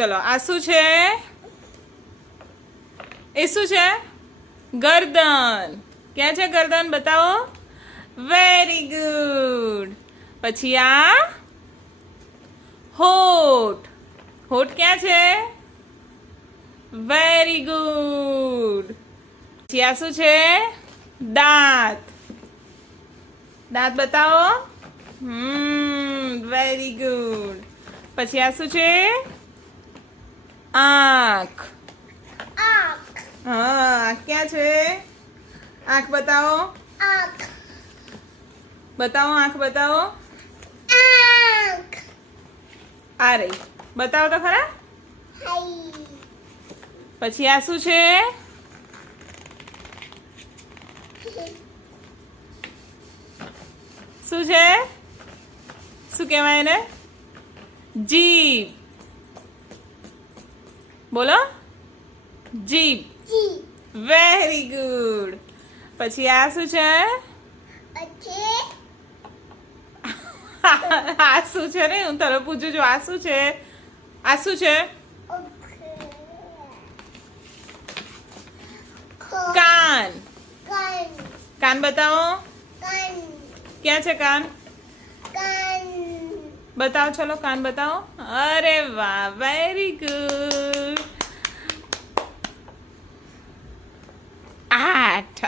ચલો આ શું છે? એ શું છે? ગરદન. ક્યાં છે ગરદન? બતાવો. Very good. પછી આ હોઠ. હોઠ ક્યાં છે? Very good. પછી આ શું છે? દાંત. દાંત બતાવો. Very good. પછી આ શું છે? આંખ. હા, આંખ ક્યાં છે? આંખ બતાવો. બતાવો આંખ બતાવો. આ રહી. બતાવો તો ખરા. પછી આ શું છે? શું છે? શું કહેવાય એને? જીભ. બોલો. જીભ. Very good. પછી આ શું છે? આ શું છે ને? હું તને પૂછું છું. આ શું છે? આ શું છે? કાન. કાન બતાવો. ક્યાં છે કાન? બતાવો. ચલો કાન બતાવો. અરે વાહ, વેરી ગુડ. આઠ.